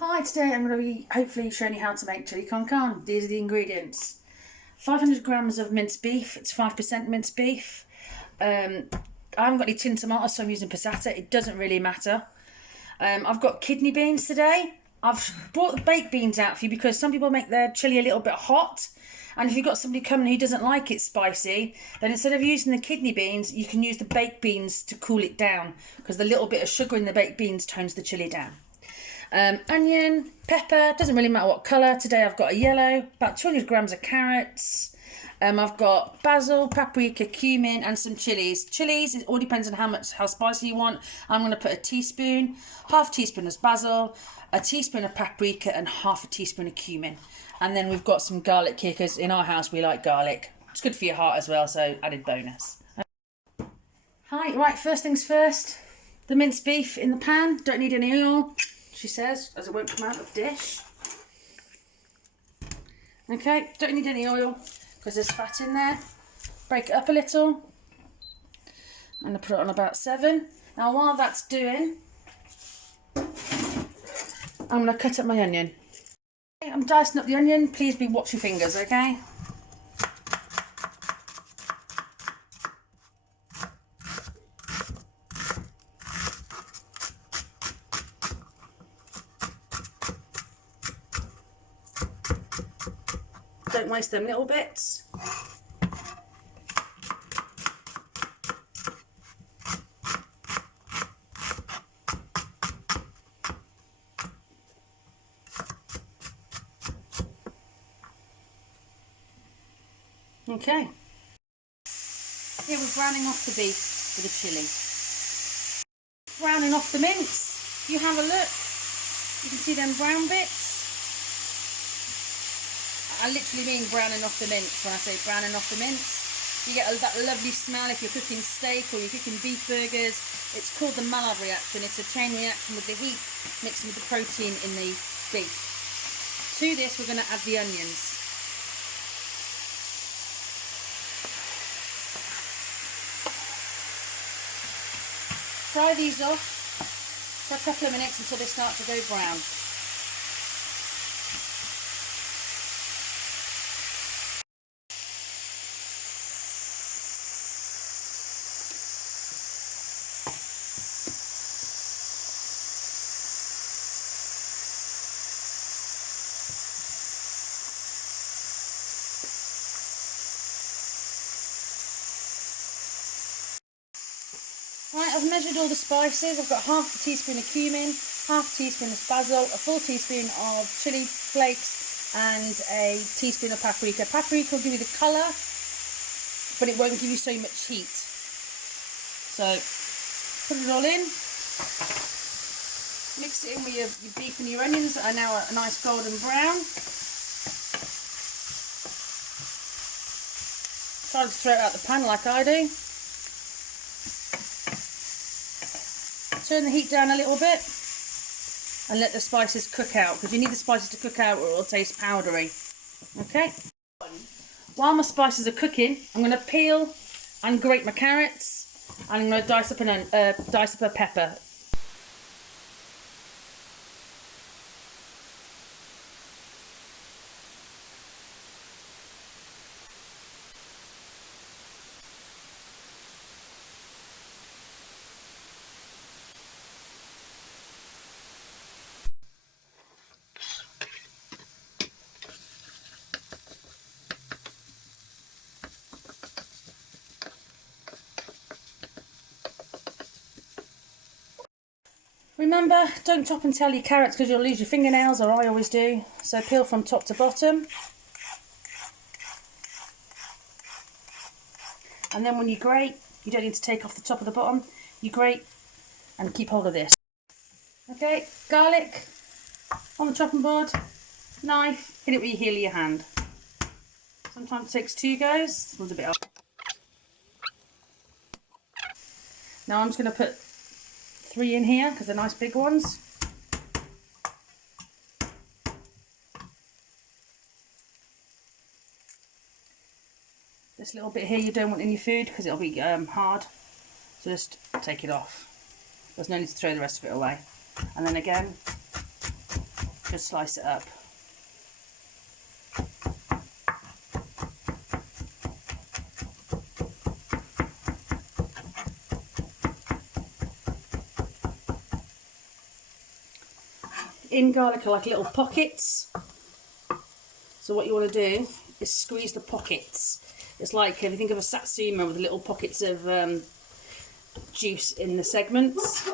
Hi, today I'm going to be hopefully showing you how to make chili con carne. These are the ingredients. 500 grams of minced beef, it's 5% minced beef. I haven't got any tin tomatoes, so I'm using passata. It doesn't really matter. I've got kidney beans today. I've brought the baked beans out for you because some people make their chili a little bit hot. And if you've got somebody coming who doesn't like it spicy, then instead of using the kidney beans, you can use the baked beans to cool it down because the little bit of sugar in the baked beans tones the chili down. Onion, pepper, doesn't really matter what colour. Today I've got a yellow, about 200 grams of carrots. I've got basil, paprika, cumin and some chilies. Chilies, it all depends on how spicy you want. I'm going to put a teaspoon, half teaspoon of basil, a teaspoon of paprika and half a teaspoon of cumin. And then we've got some garlic here because in our house we like garlic. It's good for your heart as well, so added bonus. Hi, right, first things first. The minced beef in the pan, don't need any oil. She says, as it won't come out of the dish. Okay, don't need any oil because there's fat in there. Break it up a little. I'm going to put it on about 7. Now while that's doing, I'm going to cut up my onion. Okay, I'm dicing up the onion. Please watch your fingers, okay? Don't waste them little bits. Okay. Here we're browning off the beef for the chilli. Browning off the mince. You have a look. You can see them brown bits. I literally mean browning off the mince when I say browning off the mince. You get that lovely smell if you're cooking steak or you're cooking beef burgers. It's called the Maillard reaction. It's a chain reaction with the heat mixing with the protein in the beef. To this we're going to add the onions. Fry these off for a couple of minutes until they start to go brown. Right, I've measured all the spices. I've got half a teaspoon of cumin, half a teaspoon of basil, a full teaspoon of chili flakes and a teaspoon of paprika. Paprika will give you the colour, but it won't give you so much heat. So put it all in, mix it in with your beef and your onions that are now a nice golden brown. Try to throw it out the pan like I do. Turn the heat down a little bit and let the spices cook out because you need the spices to cook out or it'll taste powdery. Okay. While my spices are cooking, I'm going to peel and grate my carrots and I'm going to dice up a pepper. Remember, don't top and tail your carrots because you'll lose your fingernails, or I always do. So peel from top to bottom. And then when you grate, you don't need to take off the top of the bottom. You grate and keep hold of this. Okay, garlic on the chopping board, knife, hit it with your heel of your hand. Sometimes it takes 2 goes. This one's a bit off. Now I'm just going to put 3 in here because they're nice big ones. This little bit here you don't want in your food because it'll be hard, so just take it off. There's no need to throw the rest of it away. And then again, just slice it up. In garlic are like little pockets. So what you want to do is squeeze the pockets. It's like if you think of a satsuma with little pockets of juice in the segments.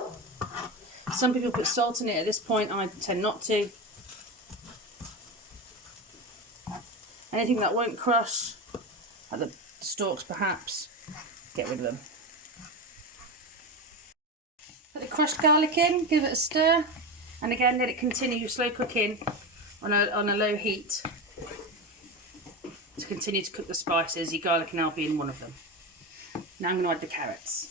Some people put salt in it. At this point I tend not to. Anything that won't crush, like the stalks perhaps, get rid of them. Put the crushed garlic in, give it a stir, and again let it continue slow cooking on a low heat to continue to cook the spices. Your garlic now being one of them. Now I'm going to add the carrots.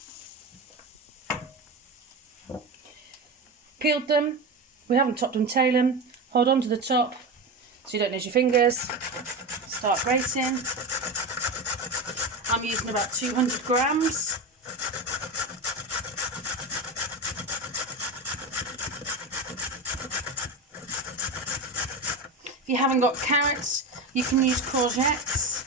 Peeled them, we haven't topped and tailed them. Hold on to the top so you don't lose your fingers. Start grating. I'm using about 200 grams. If you haven't got carrots, you can use courgettes.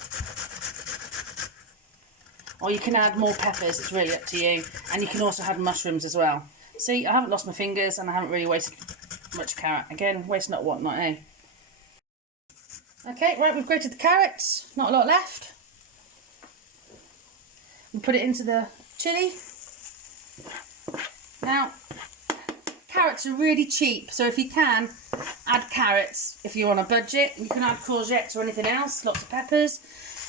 Or you can add more peppers, it's really up to you. And you can also add mushrooms as well. See, I haven't lost my fingers and I haven't really wasted much carrot. Again, waste not, want not, eh? Okay, right, we've grated the carrots. Not a lot left. We put it into the chilli. Now, carrots are really cheap, so if you can, add carrots if you're on a budget. You can add courgettes or anything else, lots of peppers.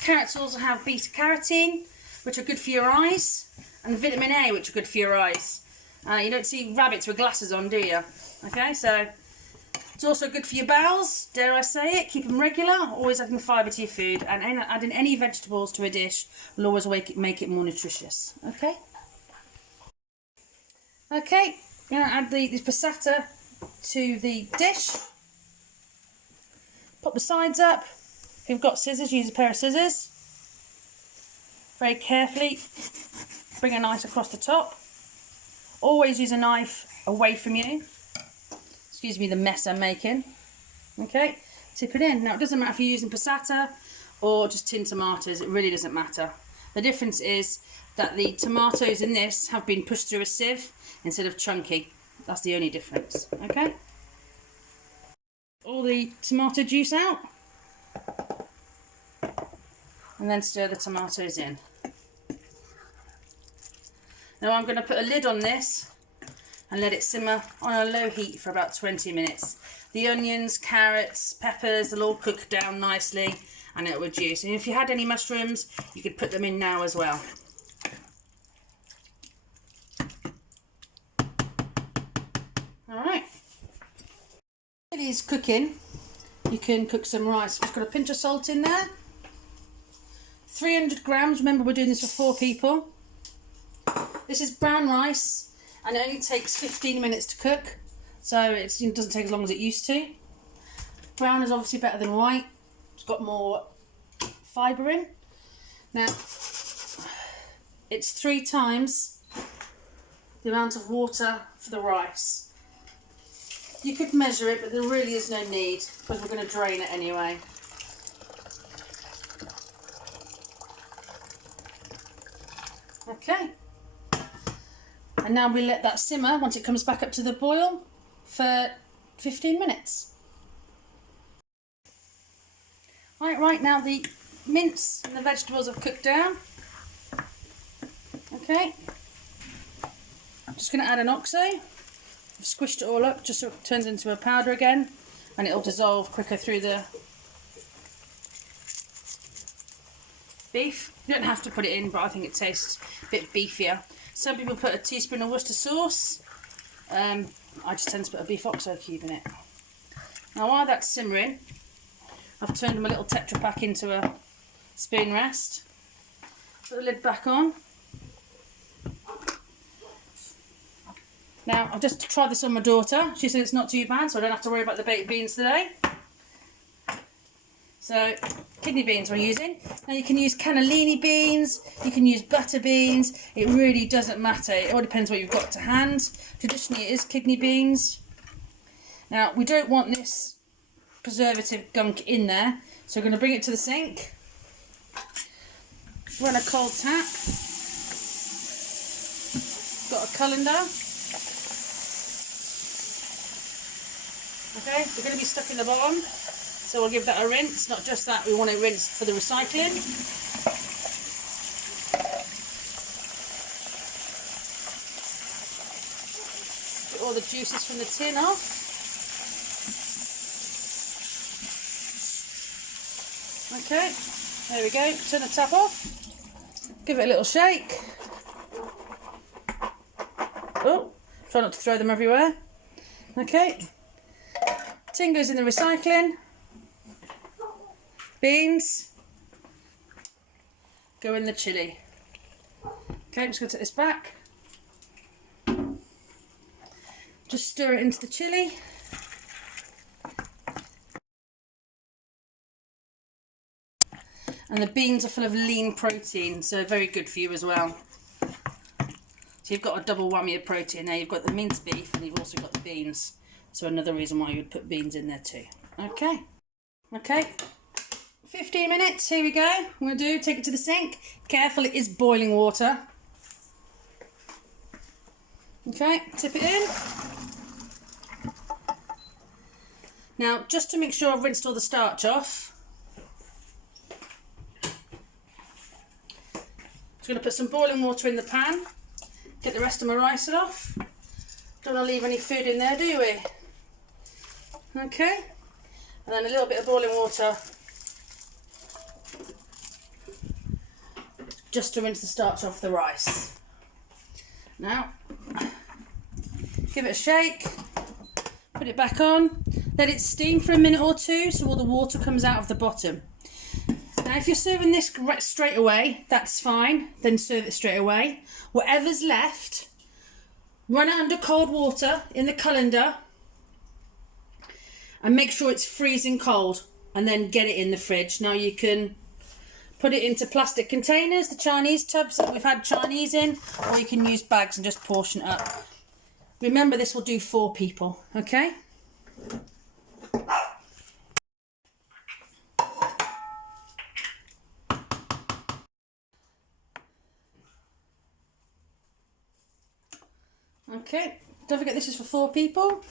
Carrots also have beta carotene, which are good for your eyes, and vitamin A, which are good for your eyes. You don't see rabbits with glasses on, do you? Okay, so it's also good for your bowels, dare I say it. Keep them regular, always adding fibre to your food, and adding any vegetables to a dish will always make it more nutritious. Okay? Okay, I'm going to add the passata to the dish. Pop the sides up. If you've got scissors, use a pair of scissors. Very carefully bring a knife across the top. Always use a knife away from you. Excuse me the mess I'm making. Okay, tip it in. Now it doesn't matter if you're using passata or just tin tomatoes, it really doesn't matter. The difference is that the tomatoes in this have been pushed through a sieve instead of chunky. That's the only difference, okay? All the tomato juice out. And then stir the tomatoes in. Now I'm going to put a lid on this and let it simmer on a low heat for about 20 minutes. The onions, carrots, peppers, they'll all cook down nicely and it'll reduce. And if you had any mushrooms, you could put them in now as well. Alright. While it is cooking, you can cook some rice. Just got a pinch of salt in there. 300 grams, remember we're doing this for 4 people. This is brown rice and it only takes 15 minutes to cook, so it doesn't take as long as it used to. Brown is obviously better than white, it's got more fibre in. Now, it's 3 times the amount of water for the rice. You could measure it, but there really is no need because we're going to drain it anyway. Okay. And now we let that simmer once it comes back up to the boil for 15 minutes. Right now the mince and the vegetables have cooked down. Okay. I'm just going to add an oxo. I've squished it all up just so it turns into a powder again and it'll dissolve quicker through the beef. You don't have to put it in, but I think it tastes a bit beefier. Some people put a teaspoon of Worcester sauce. I just tend to put a beef oxo cube in it. Now while that's simmering, I've turned my little Tetra Pak into a spoon rest. Put the lid back on. Now I've just tried this on my daughter. She said it's not too bad, so I don't have to worry about the baked beans today. So, kidney beans we're using. Now you can use cannellini beans, you can use butter beans, it really doesn't matter. It all depends what you've got to hand. Traditionally it is kidney beans. Now, we don't want this preservative gunk in there, so we're going to bring it to the sink. Run a cold tap. Got a colander. Okay, we're going to be stuck in the bottom, so we'll give that a rinse. Not just that, we want it rinsed for the recycling. Get all the juices from the tin off. Okay, there we go. Turn the tap off. Give it a little shake. Oh, try not to throw them everywhere. Okay. Tin goes in the recycling. Beans go in the chilli. Okay, I'm just going to take this back. Just stir it into the chilli. And the beans are full of lean protein, so very good for you as well. So you've got a double whammy of protein there. You've got the minced beef and you've also got the beans. So another reason why you would put beans in there too. Okay. Okay. 15 minutes. Here we go. I'm going to take it to the sink. Careful, it is boiling water. Okay, tip it in. Now, just to make sure I've rinsed all the starch off, I'm going to put some boiling water in the pan. Get the rest of my rice off. Don't want to leave any food in there, do we? Okay. And then a little bit of boiling water just to rinse the starch off the rice. Now, give it a shake. Put it back on. Let it steam for a minute or two so all the water comes out of the bottom. Now, if you're serving this straight away, that's fine. Then serve it straight away. Whatever's left, run it under cold water in the colander and make sure it's freezing cold, and then get it in the fridge. Now you can put it into plastic containers, the Chinese tubs that we've had Chinese in, or you can use bags and just portion it up. Remember, this will do 4 people, okay? Okay, don't forget this is for 4 people.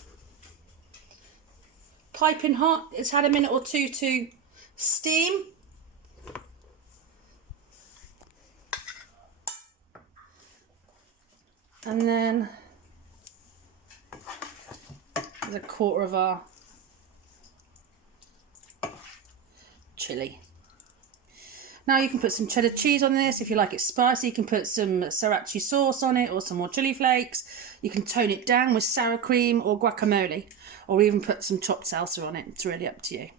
Piping hot, it's had a minute or 2 to steam. And then there's a quarter of our chilli. Now you can put some cheddar cheese on this if you like it spicy. You can put some sriracha sauce on it or some more chili flakes. You can tone it down with sour cream or guacamole, or even put some chopped salsa on it. It's really up to you.